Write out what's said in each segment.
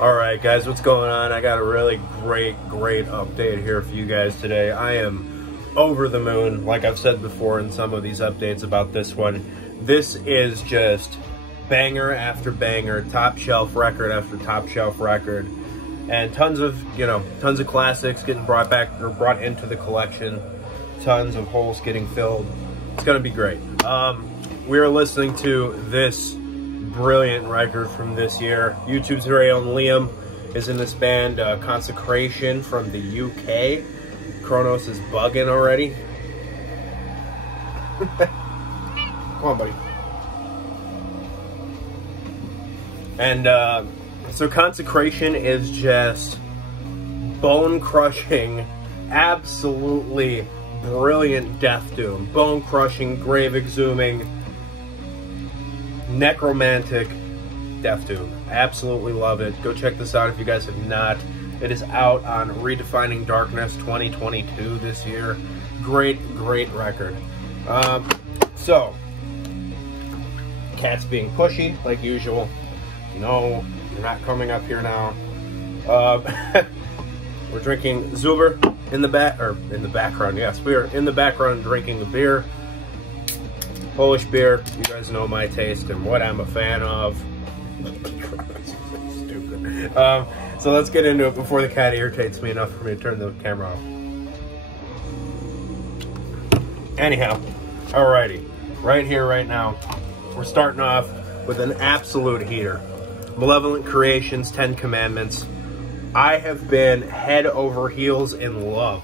Alright guys, what's going on? I got a really great update here for you guys today. I am over the moon, like I've said before in some of these updates about this one. This is just banger after banger, top shelf record after top shelf record. And tons of classics getting brought back or brought into the collection. Tons of holes getting filled. It's gonna be great. We are listening to this brilliant record from this year. YouTube's very own Liam is in this band, Consecration from the UK. Kronos is bugging already. Come on, buddy. And so Consecration is just bone-crushing, absolutely brilliant death doom. Bone-crushing, grave-exhuming, necromantic death doom. Absolutely love it. Go check this out if you guys have not. It is out on Redefining Darkness 2022 this year. Great record. So cat's being pushy like usual. No, you're not coming up here now. We're drinking Zuber in the background. Yes, we are in the background drinking a beer. Polish beer. You guys know my taste and what I'm a fan of. Stupid. So let's get into it before the cat irritates me enough for me to turn the camera off. Anyhow, alrighty. Right here, right now, we're starting off with an absolute heater. Malevolent Creations, 10 Commandments. I have been head over heels in love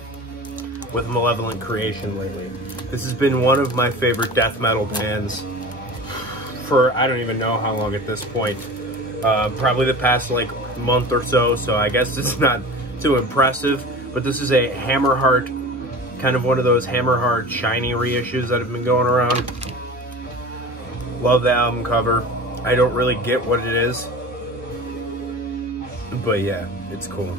with Malevolent Creation lately. This has been one of my favorite death metal bands for I don't even know how long at this point. Probably the past like month or so, so I guess it's not too impressive. But this is a Hammerheart, kind of one of those Hammerheart shiny reissues that have been going around. Love the album cover. I don't really get what it is, but yeah, it's cool.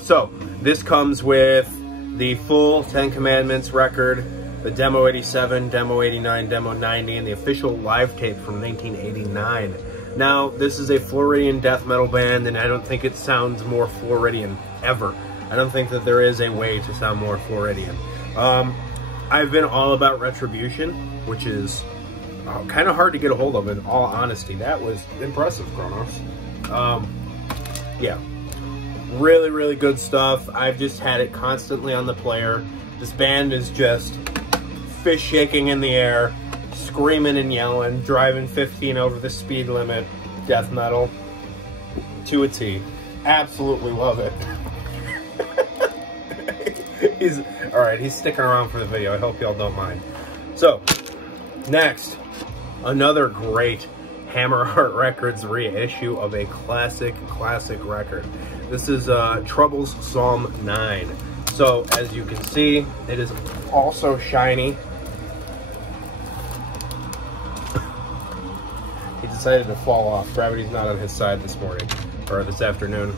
So this comes with the full 10 Commandments record, the Demo 87, Demo 89, Demo 90, and the official live tape from 1989. Now, this is a Floridian death metal band, and I don't think it sounds more Floridian ever. I don't think that there is a way to sound more Floridian. I've been all about Retribution, which is kind of hard to get a hold of, in all honesty. That was impressive, Kronos. Yeah. Really good stuff. I've just had it constantly on the player. This band is just fish shaking in the air, screaming and yelling, driving 15 over the speed limit, death metal to a T. Absolutely love it. He's sticking around for the video. I hope y'all don't mind. So, next, another great Hammerheart Records reissue of a classic record. This is Trouble's Psalm 9. So, as you can see, it is also shiny. He decided to fall off. Gravity's not on his side this morning, or this afternoon.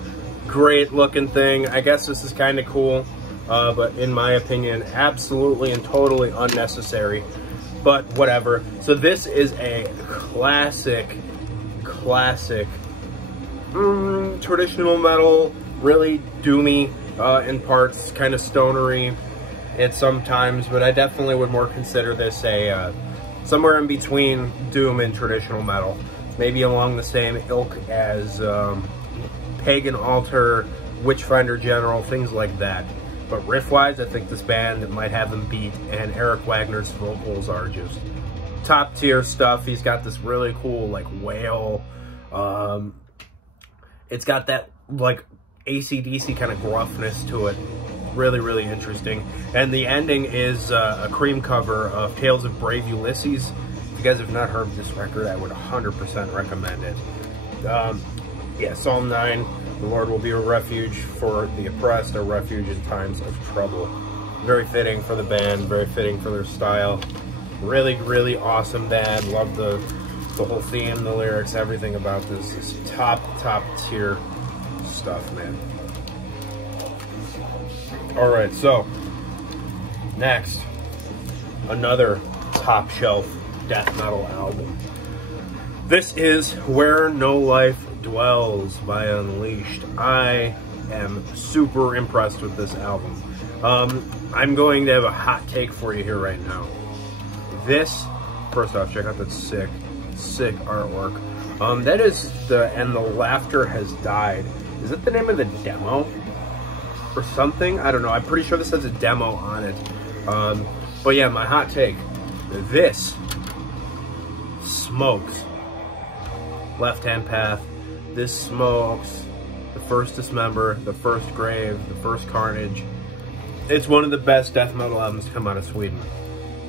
Great looking thing. I guess this is kind of cool, but in my opinion, absolutely and totally unnecessary. But whatever. So this is a classic traditional metal, really doomy in parts, kind of stonery at sometimes, but I definitely would more consider this a somewhere in between doom and traditional metal, maybe along the same ilk as Pagan Altar, Witchfinder General, things like that. But riff-wise, I think this band might have them beat, and Eric Wagner's vocals are just top-tier stuff. He's got this really cool, like, wail. It's got that, like, AC/DC kind of gruffness to it. Really interesting. And the ending is a Cream cover of Tales of Brave Ulysses. If you guys have not heard this record, I would 100% recommend it. Yeah, Psalm 9. The Lord will be a refuge for the oppressed, a refuge in times of trouble. Very fitting for the band, very fitting for their style. Really awesome band. Love the whole theme, the lyrics, everything about this is top tier stuff, man. Alright, so next, another top shelf death metal album. This is Where No Life Dwells by Unleashed. I am super impressed with this album. I'm going to have a hot take for you here right now. This, first off, check out that sick artwork. That is And the Laughter Has Died. Is that the name of the demo? Or something? I don't know. I'm pretty sure this has a demo on it. But yeah, my hot take. This smokes. Left Hand Path. This smokes. The First Dismember, The First Grave, The First Carnage. It's one of the best death metal albums to come out of Sweden.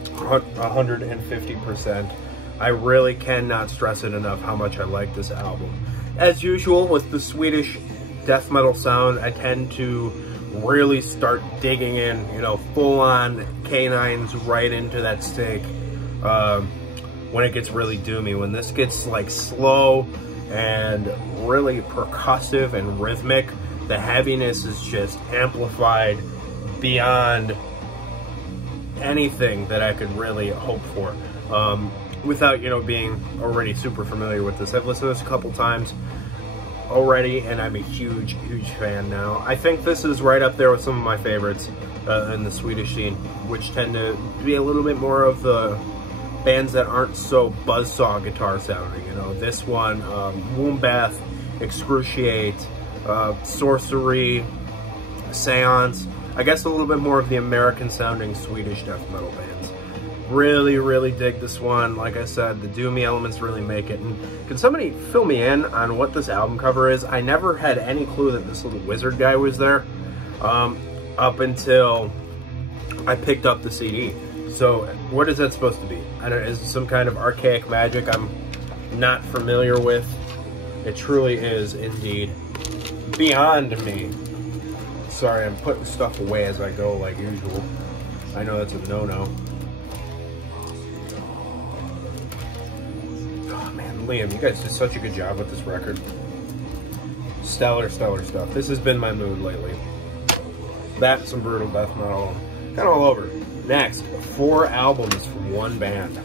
150%. I really cannot stress it enough how much I like this album. As usual with the Swedish death metal sound, I tend to really start digging in, you know, full-on canines right into that steak when it gets really doomy. When this gets like slow and really percussive and rhythmic, the heaviness is just amplified beyond anything that I could really hope for. Without, you know, being already super familiar with this. I've listened to this a couple times already, and I'm a huge fan now. I think this is right up there with some of my favorites in the Swedish scene, which tend to be a little bit more of the bands that aren't so buzzsaw guitar sounding. You know, this one, Wombbath, Excruciate, Sorcery, Seance. I guess a little bit more of the American sounding Swedish death metal bands. Really dig this one. Like I said, the doomy elements really make it. And can somebody fill me in on what this album cover is? I never had any clue that this little wizard guy was there up until I picked up the CD. So what is that supposed to be? I don't know, is it some kind of archaic magic I'm not familiar with? It truly is indeed beyond me. Sorry, I'm putting stuff away as I go like usual. I know that's a no-no. Liam, you guys did such a good job with this record. Stellar stuff. This has been my mood lately. That, some brutal death metal, kind of all over. Next, 4 albums from one band.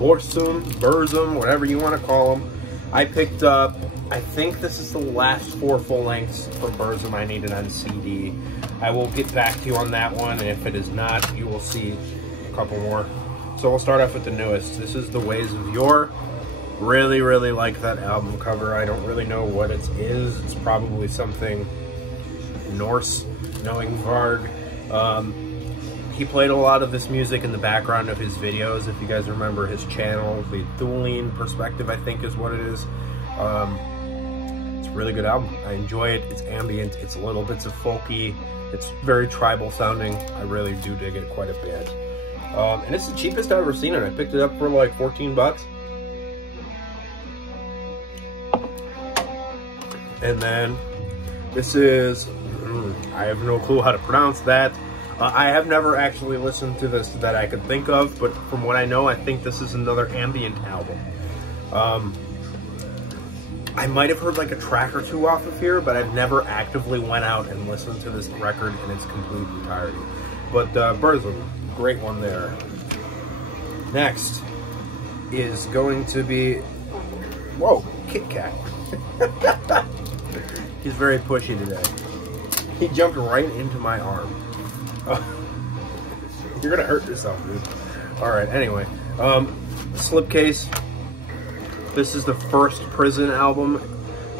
Bursum, whatever you want to call them. I picked up, I think this is the last 4 full lengths from Bursum I needed on CD. I will get back to you on that one, and if it is not, you will see a couple more. So we'll start off with the newest. This is The Ways of Yore. Really like that album cover. I don't really know what it is. It's probably something Norse, knowing Varg. He played a lot of this music in the background of his videos. If you guys remember his channel, the Thulean Perspective, I think is what it is. It's a really good album. I enjoy it. It's ambient. It's little bits of folky. It's very tribal sounding. I really do dig it quite a bit. And it's the cheapest I've ever seen it. I picked it up for like 14 bucks. And then this is, I have no clue how to pronounce that. I have never actually listened to this that I could think of, but from what I know, I think this is another ambient album. I might have heard like a track or two off of here, but I've never actively went out and listened to this record in its complete entirety. But Bursum, great one there. Next is going to be, whoa, Kit Kat. He's very pushy today. He jumped right into my arm. You're gonna hurt yourself, dude. Alright, anyway. Slipcase. This is the first Prison album.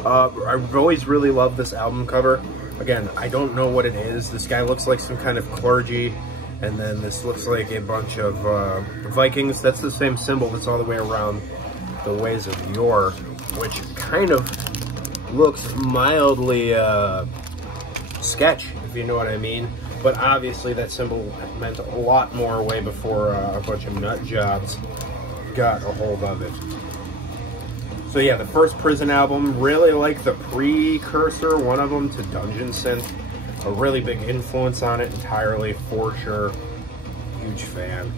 I've always really loved this album cover. Again, I don't know what it is. This guy looks like some kind of clergy. And then this looks like a bunch of Vikings. That's the same symbol that's all the way around The Ways of Yore, which kind of looks mildly sketch, if you know what I mean. But obviously that symbol meant a lot more way before a bunch of nut jobs got a hold of it. So yeah, the first Prison album, really like the precursor, one of them, to Dungeon Synth. A really big influence on it entirely, for sure. Huge fan.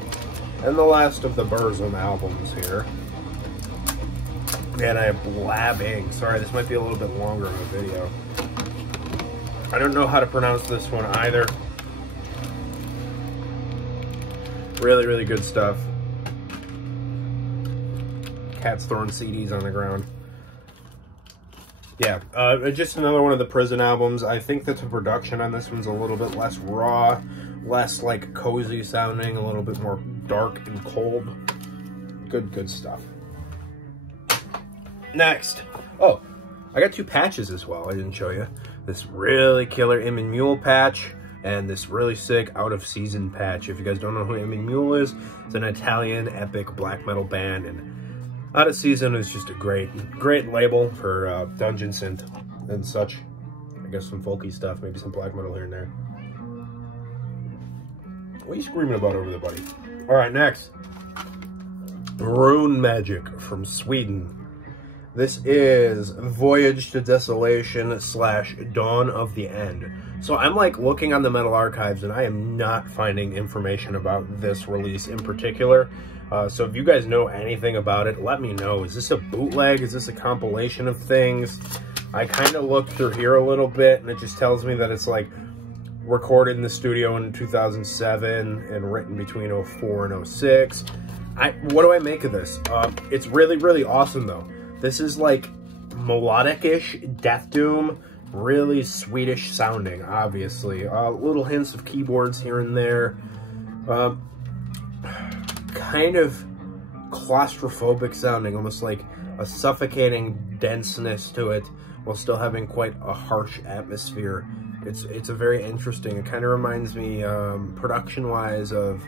And the last of the Bursum albums here. And I am blabbing. Sorry, this might be a little bit longer of a video. I don't know how to pronounce this one either. Really good stuff. Cat's throwing CDs on the ground. Yeah, just another one of the Prison albums. I think that the production on this one's a little bit less raw, less like cozy sounding, a little bit more dark and cold. Good stuff. Next. Oh, I got 2 patches as well. I didn't show you. This really killer Mule patch and this really sick Out of Season patch. If you guys don't know who Mule is, it's an Italian epic black metal band, and Out of Season is just a great label for dungeon synth and such. I guess some folky stuff, maybe some black metal here and there. What are you screaming about over there, buddy? All right, next. Maroon Magic from Sweden. This is Voyage to Desolation / Dawn of the End. So I'm like looking on the Metal Archives and I am not finding information about this release in particular. So if you guys know anything about it, let me know. Is this a bootleg? Is this a compilation of things? I kind of looked through here a little bit and it just tells me that it's like recorded in the studio in 2007 and written between 04 and 06. What do I make of this? It's really awesome though. This is like melodic-ish death doom, really Swedish sounding, obviously. Little hints of keyboards here and there. Kind of claustrophobic sounding, almost like a suffocating denseness to it, while still having quite a harsh atmosphere. It's a very interesting. It kind of reminds me, production-wise, of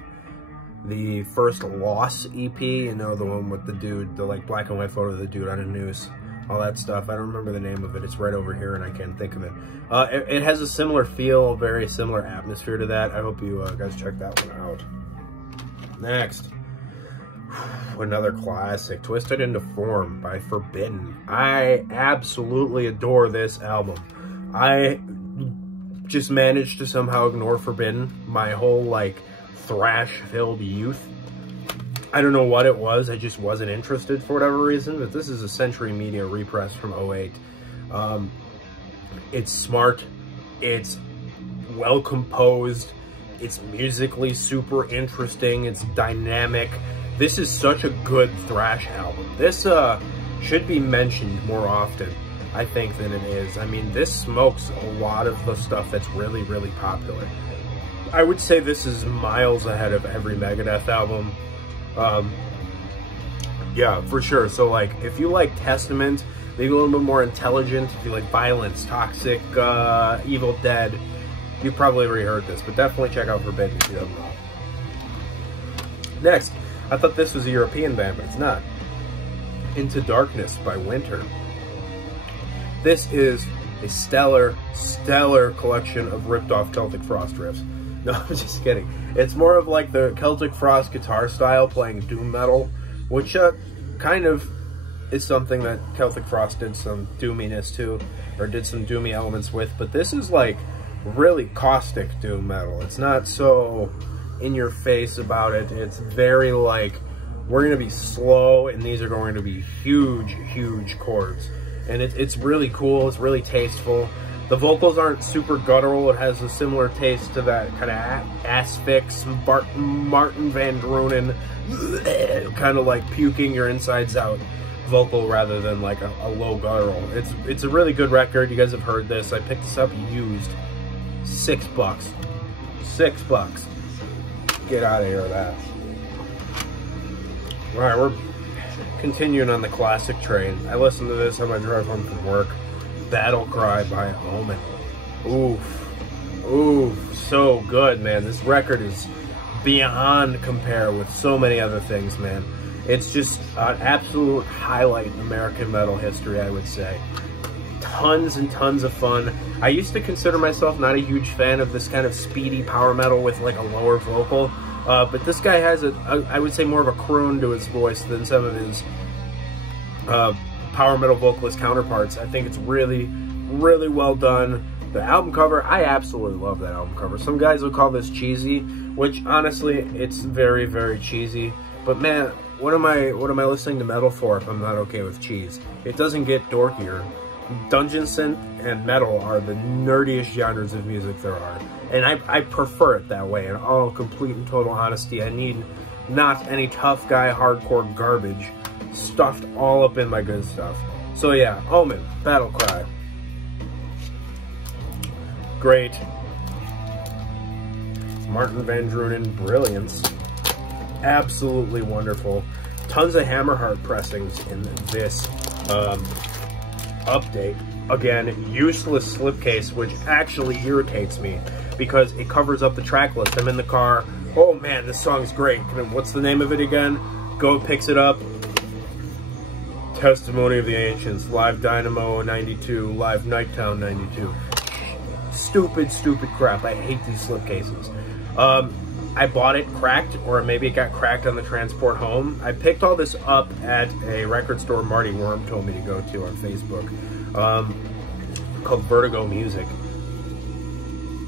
the first Loss EP, you know, the one with the dude, the like black and white photo of the dude on a noose, all that stuff. I don't remember the name of it. It's right over here and I can't think of it. It has a similar feel, very similar atmosphere to that. I hope you guys check that one out. Next, another classic, Twisted Into Form by Forbidden. I absolutely adore this album. I just managed to somehow ignore Forbidden my whole like thrash-filled youth. I don't know what it was. I just wasn't interested for whatever reason, but this is a Century Media repress from 08. It's smart. It's well composed. It's musically super interesting. It's dynamic. This is such a good thrash album. This should be mentioned more often, I think, than it is. I mean, this smokes a lot of the stuff that's really popular. I would say this is miles ahead of every Megadeth album. Yeah, for sure. So, like, if you like Testament, maybe a little bit more intelligent, if you like Violence, Toxic, Evil Dead, you've probably already heard this, but definitely check out Forbidden if you don't know. Next, I thought this was a European band, but it's not. Into Darkness by Winter. This is a stellar collection of ripped-off Celtic Frost riffs. No, I'm just kidding. It's more of like the Celtic Frost guitar style playing doom metal, which kind of is something that Celtic Frost did some doominess to, or did some doomy elements with, but this is like really caustic doom metal. It's not so in your face about it. It's very like, we're going to be slow and these are going to be huge chords. And it's really cool. It's really tasteful. The vocals aren't super guttural. It has a similar taste to that kind of Asphyx, Martin Van Drunen, kind of like puking your insides out vocal rather than like a low guttural. It's a really good record. You guys have heard this. I picked this up used. $6. $6. Get out of here with that. All right, we're continuing on the classic train. I listened to this on my drive home from work. Battle Cry by Omen. Oof, so good, man. This record is beyond compare with so many other things, man. It's just an absolute highlight in American metal history, I would say. Tons and tons of fun. I used to consider myself not a huge fan of this kind of speedy power metal with like a lower vocal, but this guy has I would say more of a croon to his voice than some of his power metal vocalist counterparts. I think it's really well done. The album cover, I absolutely love that album cover. Some guys will call this cheesy, which honestly, it's very cheesy. But man, what am I listening to metal for if I'm not okay with cheese? It doesn't get dorkier. Dungeon synth and metal are the nerdiest genres of music there are, and I prefer it that way. In all complete and total honesty, I need not any tough guy hardcore garbage stuffed all up in my good stuff. So yeah, Omen, Battle Cry. Great. Martin Van Drunen, Brilliance. Absolutely wonderful. Tons of Hammerheart pressings in this update. Again, useless slipcase, which actually irritates me because it covers up the track list. I'm in the car. Oh man, this song's great. What's the name of it again? Go picks it up. Testimony of the Ancients, Live Dynamo 92, Live Nighttown 92. Stupid, stupid crap. I hate these slipcases. I bought it cracked, or maybe it got cracked on the transport home. I picked all this up at a record store Marty Worm told me to go to on Facebook, called Vertigo Music.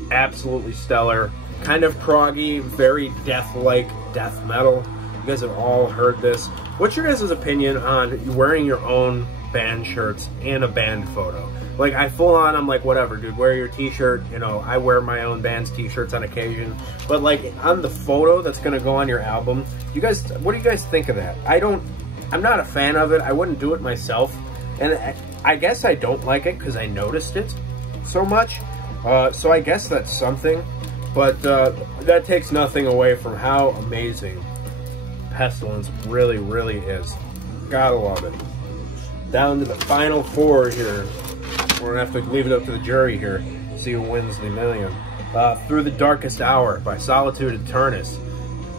Absolutely stellar. Kind of proggy, very death-like death metal. You guys have all heard this. What's your guys' opinion on wearing your own band shirts in a band photo? Like, I'm like, whatever, dude, wear your t-shirt. You know, I wear my own band's t-shirts on occasion. But, like, on the photo that's going to go on your album, what do you guys think of that? I'm not a fan of it. I wouldn't do it myself. And I guess I don't like it because I noticed it so much. So I guess that's something. But that takes nothing away from how amazing Pestilence really, really is. Gotta love it. Down to the final four here. We're gonna have to leave it up to the jury here. See who wins the million. Through the Darkest Hour by Solitude Eternus.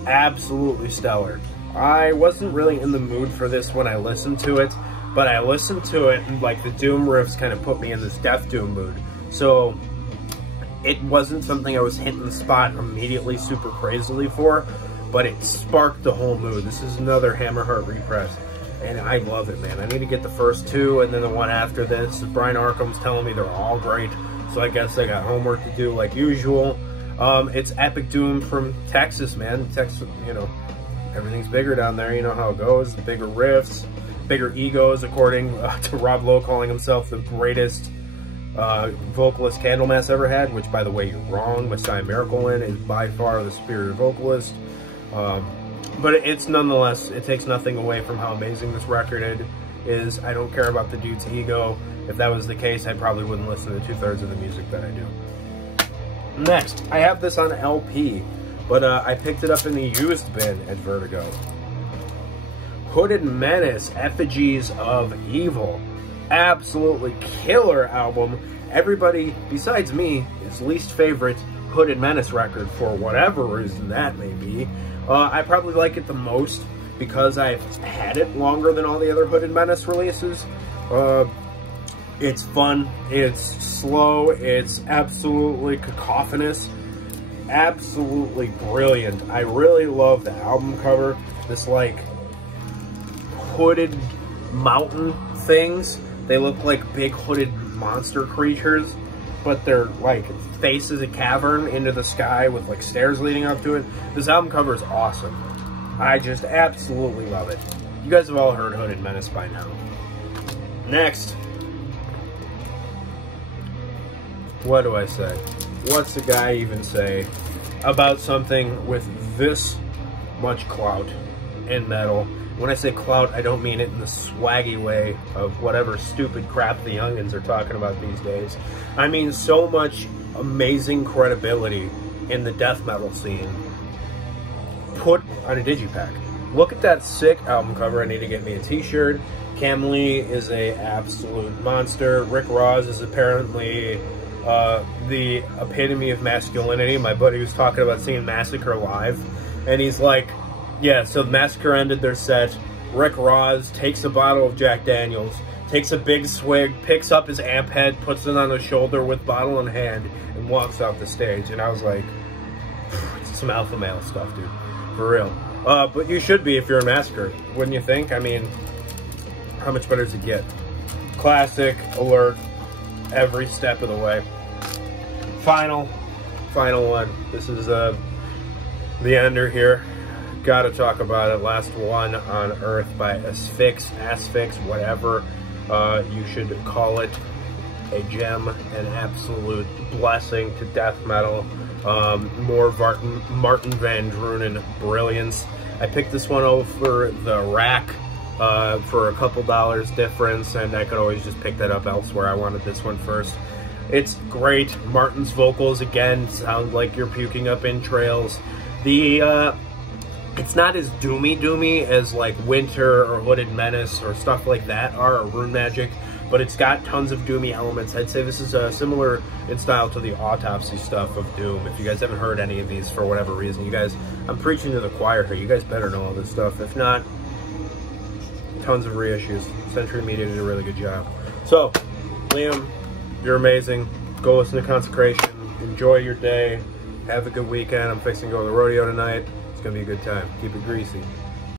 Absolutely stellar. I wasn't really in the mood for this when I listened to it, but I listened to it and like the Doom riffs kind of put me in this Death Doom mood. So it wasn't something I was hitting the spot immediately super crazily for, but it sparked the whole mood. This is another Hammerheart repress. And I love it, man. I need to get the first two and then the one after this. Brian Arkham's telling me they're all great, so I guess I got homework to do like usual. It's Epic Doom from Texas, man. Texas, you know, everything's bigger down there. You know how it goes. Bigger riffs, bigger egos, according to Rob Lowe calling himself the greatest vocalist Candlemass ever had, which, by the way, you're wrong. Messiah Miracleman is by far the superior vocalist. But it's nonetheless, it takes nothing away from how amazing this record is. I don't care about the dude's ego. If that was the case, I probably wouldn't listen to 2/3 of the music that I do. Next, I have this on LP, but I picked it up in the used bin at Vertigo. Hooded Menace, Effigies of Evil. Absolutely killer album. Everybody, besides me, is least favorite Hooded Menace record for whatever reason that may be. I probably like it the most because I've had it longer than all the other Hooded Menace releases. It's fun, it's slow, it's absolutely cacophonous, absolutely brilliant. I really love the album cover. This like hooded mountain things. They look like big hooded monster creatures, but they're like faces a cavern into the sky with like stairs leading up to it. This album cover is awesome. I just absolutely love it. You guys have all heard Hooded Menace by now. Next. What do I say? What's a guy even say about something with this much clout in metal? When I say clout, I don't mean it in the swaggy way of whatever stupid crap the youngins are talking about these days. I mean so much amazing credibility in the death metal scene put on a digipack. Look at that sick album cover. I need to get me a t-shirt. Cam Lee is a absolute monster. Rick Ross is apparently the epitome of masculinity. My buddy was talking about seeing Massacre live, and he's like, yeah, so Massacre ended their set. Rick Ross takes a bottle of Jack Daniels, takes a big swig, picks up his amp head, puts it on his shoulder with bottle in hand, and walks off the stage. And I was like, it's some alpha male stuff, dude. For real. But you should be if you're a Massacre, wouldn't you think? I mean, how much better does it get? Classic, alert, every step of the way. Final one. This is the ender here. Gotta talk about it. Last one on Earth by Asphyx, whatever you should call it. A gem, an absolute blessing to death metal. More Martin Van Drunen brilliance. I picked this one over the Rack for a couple dollars difference, and I could always just pick that up elsewhere. I wanted this one first. It's great. Martin's vocals, again, sound like you're puking up entrails. It's not as doomy as like Winter or Hooded Menace or stuff like that are, or Maroon Magic, but it's got tons of doomy elements. I'd say this is similar in style to the Autopsy stuff of Doom. If you guys haven't heard any of these for whatever reason, you guys, I'm preaching to the choir here. You guys better know all this stuff. If not, tons of reissues. Century Media did a really good job. So, Liam, you're amazing. Go listen to Consecration. Enjoy your day. Have a good weekend. I'm fixing to go to the rodeo tonight. It's going to be a good time. Keep it greasy.